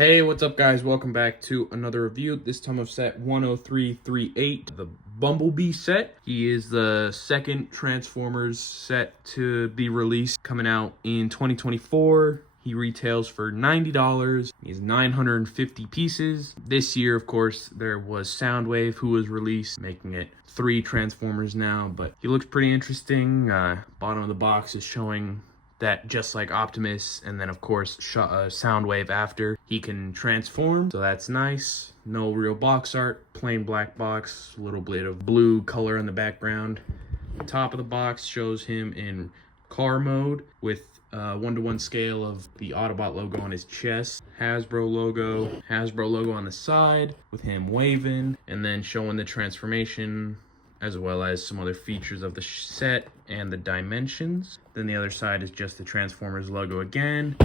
Hey, what's up guys? Welcome back to another review, this time of set 10338, the Bumblebee set. He is the second Transformers set to be released, coming out in 2024. He retails for $90. He's 950 pieces. This year, of course, there was Soundwave, who was released, making it 3 Transformers now, but he looks pretty interesting. Bottom of the box is showing that just like Optimus, and then of course Soundwave after, he can transform, so that's nice. No real box art, plain black box, a little bit of blue color in the background. The top of the box shows him in car mode with 1-to-1 scale of the Autobot logo on his chest, Hasbro logo on the side with him waving, and then showing the transformation as well as some other features of the set and the dimensions. Then the other side is just the Transformers logo again,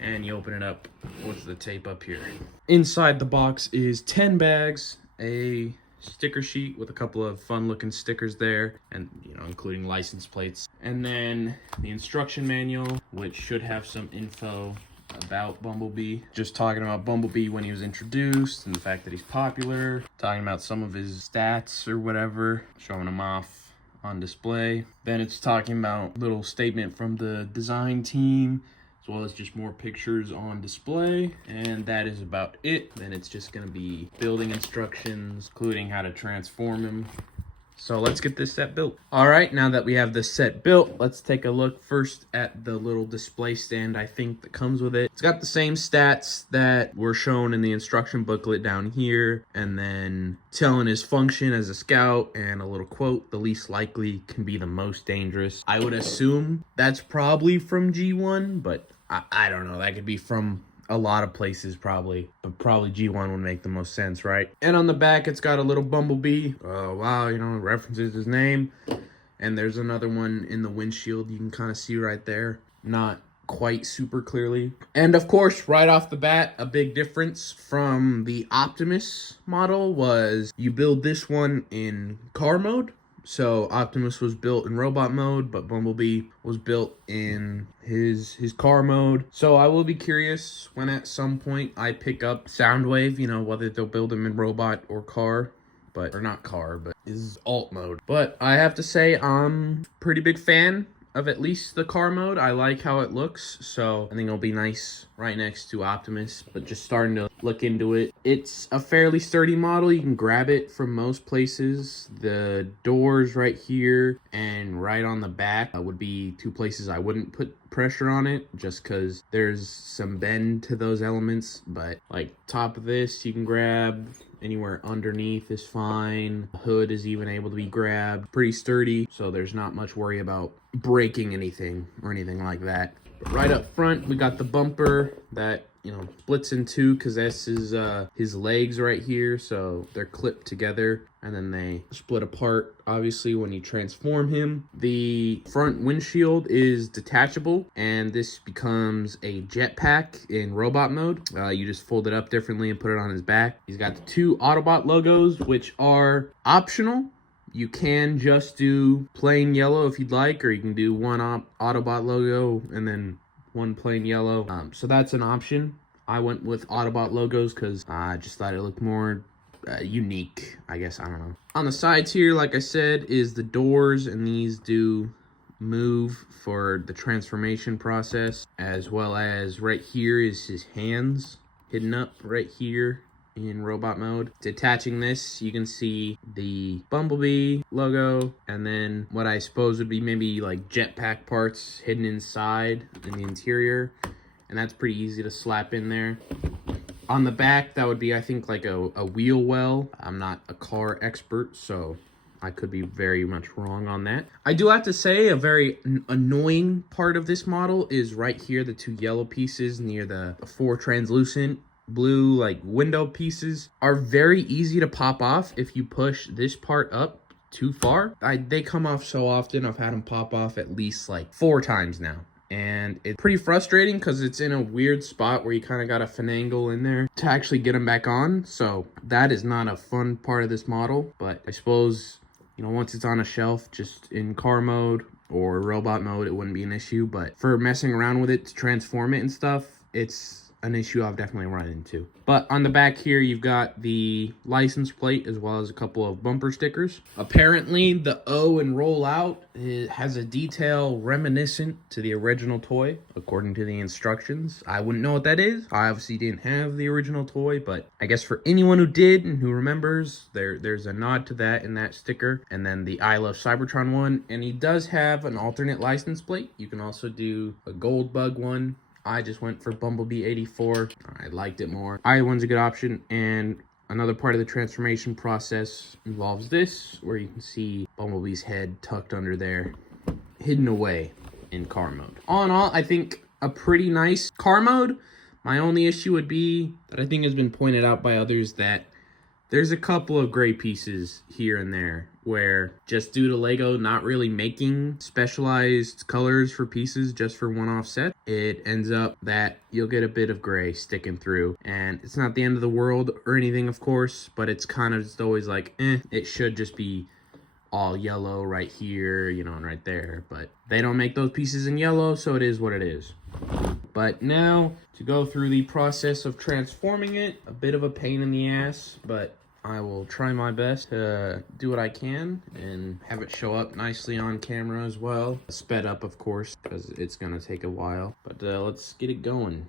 and you open it up with the tape up here. Inside the box is 10 bags, a sticker sheet with a couple of fun looking stickers there, and including license plates, and then the instruction manual, which should have some info about Bumblebee, just talking about Bumblebee when he was introduced and the fact that he's popular, talking about some of his stats or whatever, showing him off on display. Then it's talking about a little statement from the design team, as well as just more pictures on display, and that is about it. Then it's just going to be building instructions, including how to transform him. So let's get this set built. All right, now that we have the set built, let's take a look first at the little display stand I think that comes with it. It's got the same stats that were shown in the instruction booklet down here, and then telling his function as a scout, and a little quote, the least likely can be the most dangerous. I would assume that's probably from G1, but I don't know. That could be from a lot of places probably, but probably G1 would make the most sense, right? And on the back, it's got a little Bumblebee. Oh, wow, it references his name. And there's another one in the windshield you can kind of see right there. Not quite super clearly. And of course, right off the bat, a big difference from the Optimus model was you build this one in car mode. So Optimus was built in robot mode, but Bumblebee was built in his car mode. So I will be curious when at some point I pick up Soundwave, whether they'll build him in robot or car, or not car, but is alt mode. But I have to say I'm a pretty big fan of at least the car mode. I like how it looks, so I think it'll be nice right next to Optimus, but just starting to look into it. It's a fairly sturdy model. You can grab it from most places. The doors right here and right on the back would be 2 places I wouldn't put pressure on it, just because there's some bend to those elements. But like top of this you can grab, anywhere underneath is fine. The hood is even able to be grabbed. Pretty sturdy, so there's not much worry about breaking anything or anything like that. But right up front, we got the bumper that splits in 2, because this is his legs right here, so they're clipped together and then they split apart obviously when you transform him. The front windshield is detachable, and this becomes a jetpack in robot mode. You just fold it up differently and put it on his back. He's got the 2 Autobot logos, which are optional. You can just do plain yellow if you'd like, or you can do one Autobot logo and then one plain yellow. So that's an option. I went with Autobot logos because I just thought it looked more unique, I guess. I don't know. On the sides here, like I said, is the doors, and these do move for the transformation process, as well as right here is his hands hidden up right here in robot mode. Detaching this, you can see the Bumblebee logo, and then what I suppose would be maybe like jetpack parts hidden inside in the interior, and that's pretty easy to slap in there. On the back, that would be, I think, like a wheel well. I'm not a car expert, so I could be very much wrong on that. I do have to say a very annoying part of this model is right here, the 2 yellow pieces near the 4 translucent blue window pieces are very easy to pop off if you push this part up too far. They come off so often. I've had them pop off at least 4 times now, and it's pretty frustrating because it's in a weird spot where you kind of got to finagle in there to actually get them back on. So that is not a fun part of this model, but I suppose once it's on a shelf, just in car mode or robot mode, it wouldn't be an issue. But for messing around with it to transform it and stuff, it's an issue I've definitely run into. But on the back here, you've got the license plate as well as a couple of bumper stickers. Apparently, the O and roll out has a detail reminiscent to the original toy, according to the instructions. I wouldn't know what that is. I obviously didn't have the original toy, but I guess for anyone who did and who remembers, there's a nod to that in that sticker. And then the I Love Cybertron one. And he does have an alternate license plate. You can also do a gold bug one. I just went for Bumblebee 84. I liked it more. Either one's a good option. And another part of the transformation process involves this, where you can see Bumblebee's head tucked under there, hidden away in car mode. All in all, I think a pretty nice car mode. My only issue would be that I think has been pointed out by others that there's a couple of gray pieces here and there where just due to Lego not really making specialized colors for pieces just for one-off set, it ends up that you'll get a bit of gray sticking through. And it's not the end of the world or anything, of course, but it's kind of just always like, it should just be all yellow right here, you know, and right there. But they don't make those pieces in yellow, so it is what it is. But now, to go through the process of transforming it, a bit of a pain in the ass, but I will try my best to do what I can and have it show up nicely on camera as well. Sped up, of course, because it's going to take a while. But let's get it going.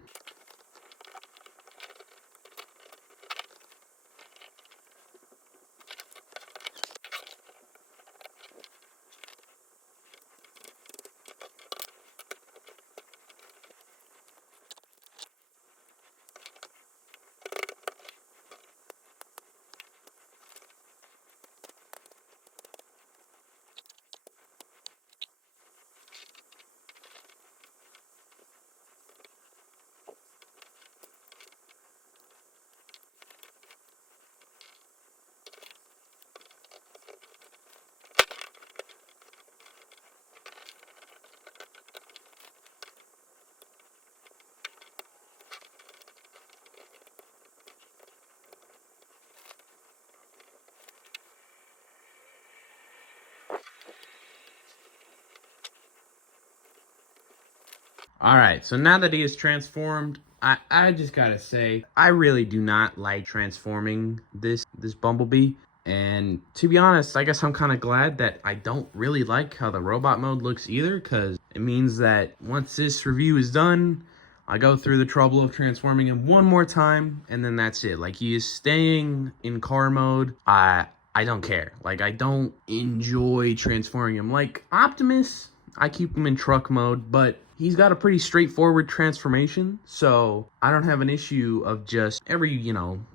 Alright, so now that he is transformed, I just gotta say, I really do not like transforming this Bumblebee. And to be honest, I guess I'm kind of glad that I don't really like how the robot mode looks either, because it means that once this review is done, I go through the trouble of transforming him one more time, and then that's it. Like, he is staying in car mode. I don't care. Like, I don't enjoy transforming him. Like, Optimus, I keep him in truck mode, but he's got a pretty straightforward transformation, so I don't have an issue of just every,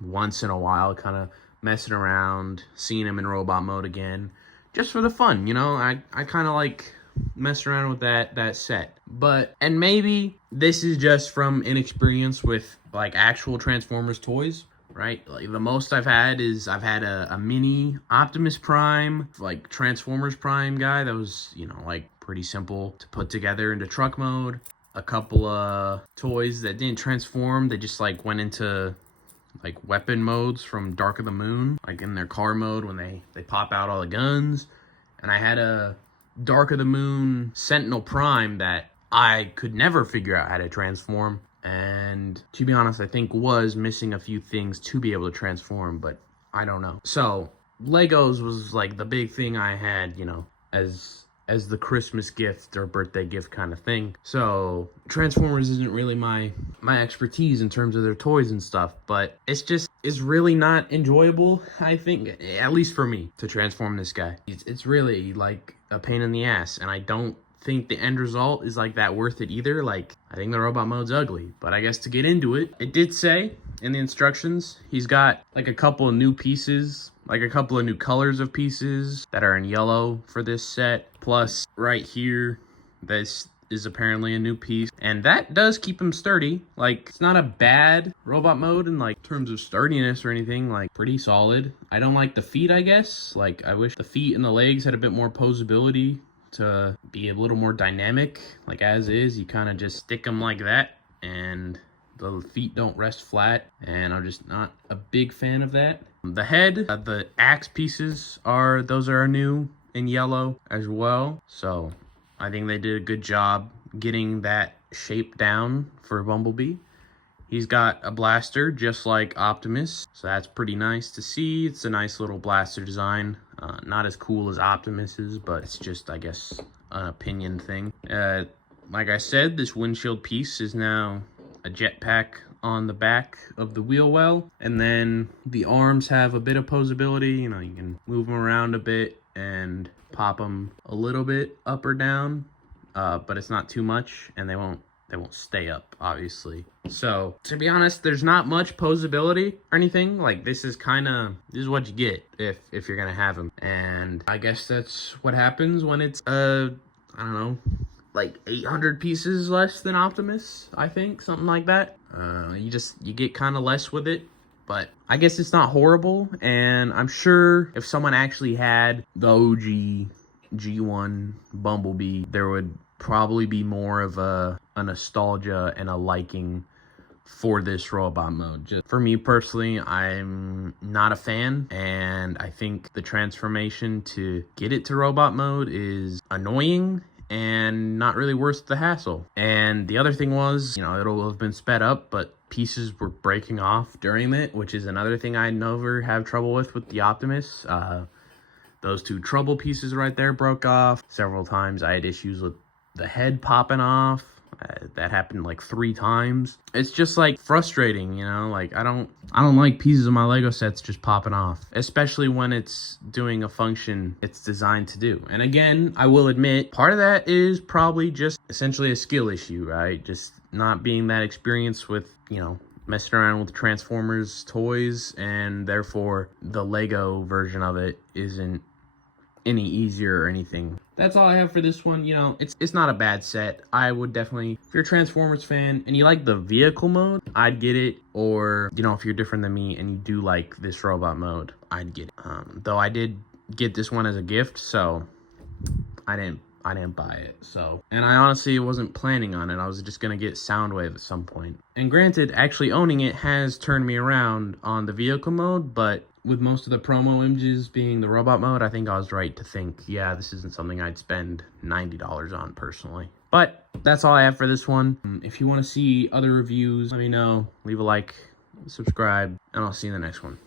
once in a while kind of messing around, seeing him in robot mode again, just for the fun, I kind of like messing around with that set. And maybe this is just from inexperience with, like, actual Transformers toys, right? Like, the most I've had is a mini Optimus Prime, like, Transformers Prime guy that was, like, pretty simple to put together into truck mode. A couple of toys that didn't transform, they just, like, went into, like, weapon modes from Dark of the Moon, like in their car mode when they pop out all the guns. And I had a Dark of the Moon Sentinel Prime that I could never figure out how to transform. And to be honest, I think was missing a few things to be able to transform, but I don't know. So Legos was like the big thing I had, as the Christmas gift or birthday gift kind of thing. So Transformers isn't really my expertise in terms of their toys and stuff, but it's really not enjoyable, I think, at least for me, to transform this guy. It's really like a pain in the ass, and I don't think the end result is like that worth it either. Like, I think the robot mode's ugly, but I guess to get into it, it did say in the instructions he's got like a couple of new pieces, like a couple of new colors of pieces that are in yellow for this set. Plus, right here, this is apparently a new piece, and that does keep him sturdy. Like, it's not a bad robot mode in, like, terms of sturdiness or anything. Like, pretty solid. I don't like the feet, I guess. Like, I wish the feet and the legs had a bit more posability to be a little more dynamic. Like, as is, you kind of just stick them like that, and the feet don't rest flat, and I'm just not a big fan of that. The head, the axe pieces are new in yellow as well, so I think they did a good job getting that shape down for Bumblebee. He's got a blaster just like Optimus, so that's pretty nice to see. It's a nice little blaster design. Not as cool as Optimus's, but it's just, I guess, an opinion thing. Like I said, this windshield piece is now a jetpack on the back of the wheel well, and then the arms have a bit of posability. You know, you can move them around a bit and pop them a little bit up or down, but it's not too much, and they won't stay up, obviously. So to be honest, there's not much posability or anything. Like, this is what you get if you're gonna have them, and I guess that's what happens when it's I don't know, like 800 pieces less than Optimus, I think, something like that. You get kind of less with it, but I guess it's not horrible. And I'm sure if someone actually had the OG G1 Bumblebee, there would probably be more of a nostalgia and a liking for this robot mode. Just for me personally, I'm not a fan, and I think the transformation to get it to robot mode is annoying and not really worth the hassle. And the other thing was, you know, it'll have been sped up, but pieces were breaking off during it, which is another thing I never have trouble with the Optimus. Those two trouble pieces right there broke off several times. I had issues with the head popping off. That happened like 3 times. It's just like frustrating, you know, like I don't like pieces of my Lego sets just popping off, especially when it's doing a function it's designed to do. And again, I will admit, part of that is probably just essentially a skill issue, right? Just not being that experienced with, you know, messing around with Transformers toys, and therefore the Lego version of it isn't any easier or anything. That's all I have for this one. You know, it's not a bad set. I would definitely, if you're a Transformers fan and you like the vehicle mode, I'd get it. Or, you know, if you're different than me and you do like this robot mode, I'd get it. Though I did get this one as a gift, so I didn't buy it. So, and I honestly wasn't planning on it. I was just gonna get Soundwave at some point. And granted, actually owning it has turned me around on the vehicle mode, but with most of the promo images being the robot mode, I think I was right to think, yeah, this isn't something I'd spend $90 on personally. But that's all I have for this one. If you want to see other reviews, let me know. Leave a like, subscribe, and I'll see you in the next one.